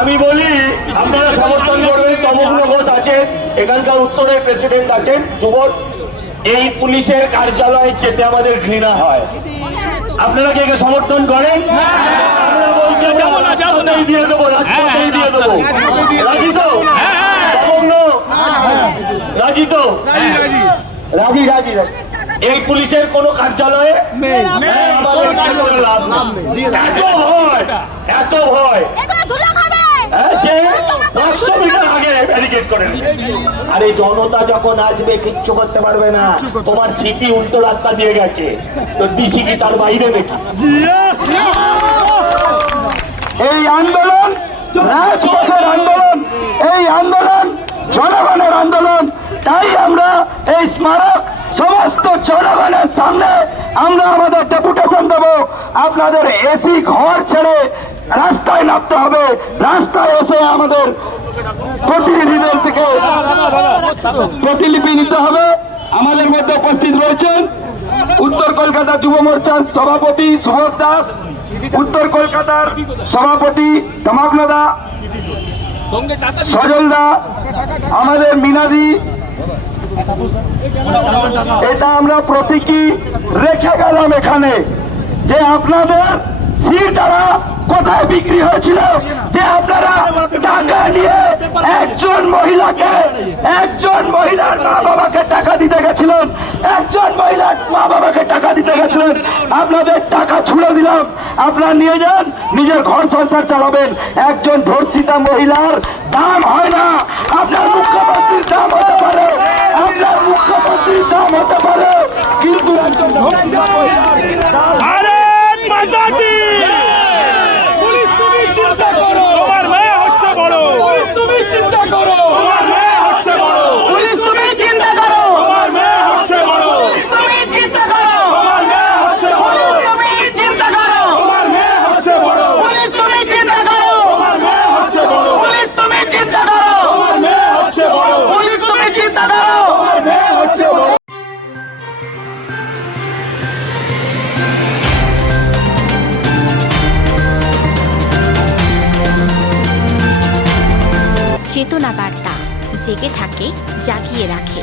আমি বলি আপনারা সমর্থন করবেন। তমগ্ন ঘোষ আছে, এখানকার উত্তরের প্রেসিডেন্ট আছেন যুবক। এই পুলিশের কার্যালয়ে যেতে আমাদের ঘৃণা হয়। আপনারা কি একে সমর্থন করেন? আপনারা বলছেন রাজপথেই দিয়ে দেবো, রাজপথেই দিয়ে দেবো। রাজি তো? তমগ্ন রাজি তো? রাজি রাজি রাজি। এই পুলিশের কোন কার্যালয়ে এত ভয়, এত ভয় যে 500 মিটার আগে ব্যারিকেড করে। আরে জনতা যখন আসবে কিচ্ছু করতে পারবে না। তোমার সিটি উল্টো রাস্তা দিয়ে গেছে, তো ডিসি কি তার বাইরে দেখি? এই আন্দোলন রাজপথের আন্দোলন, এই আন্দোলন জনগণের আন্দোলন। তাই আমরা এই স্মারক সমস্ত জনগণের সামনে আমরা আমাদের ডেপুটেশন দেব। আপনাদের এসি ঘর ছেড়ে রাস্তায় নামতে হবে। রাস্তায় এসে আমাদের প্রতিনিধিদের থেকে প্রতিলিপি নিতে হবে। আমাদের মধ্যে উপস্থিত রয়েছেন উত্তর কলকাতা যুব মোর্চার সভাপতি সুবোধ দাস, উত্তর কলকাতার সভাপতি তমগ্ন দা, সজল দা, আমাদের মিনাদি। এটা আমরা প্রতীকী রেখে গেলাম এখানে, যে আপনাদের সিটারা কোথায় বিক্রি হয়েছিল, যে আপনারা টাকা নিয়ে একজন মহিলার মা বাবাকে টাকা দিতে গেছিলেন, একজন মহিলার মা বাবাকে টাকা দিতে গেছিলেন। আপনাদের টাকা ছুড়ে দিলাম, আপনারা নিয়ে যান, নিজের ঘর সংসার চালাবেন। একজন ধর্ষিতা মহিলার দাম হয় না। আপনার মুখ্যমন্ত্রীর দাম হতে পারে, আপনার মুখ্যমন্ত্রীর দাম হতে পারে, কিন্তু একজন ধর্ষিতা মহিলার চিন্তা করো, তোমার মেয়ে হচ্ছে বড়। তুমি চিন্তা করো, তোমার মেয়ে হচ্ছে বড়। তুমি চিন্তা করো, তোমার মেয়ে হচ্ছে বড়। তুমি চিন্তা করো, তোমার মেয়ে হচ্ছে বড়। তুমি চিন্তা করো, তোমার মেয়ে হচ্ছে বড়। তুমি চিন্তা করো, তোমার মেয়ে হচ্ছে বড়। তুমি চিন্তা করো, তোমার মেয়ে হচ্ছে বড়। তুমি চিন্তা করো, তোমার মেয়ে হচ্ছে বড়। চেতনা বার্তা জেগে থাকে, জাগিয়ে রাখে।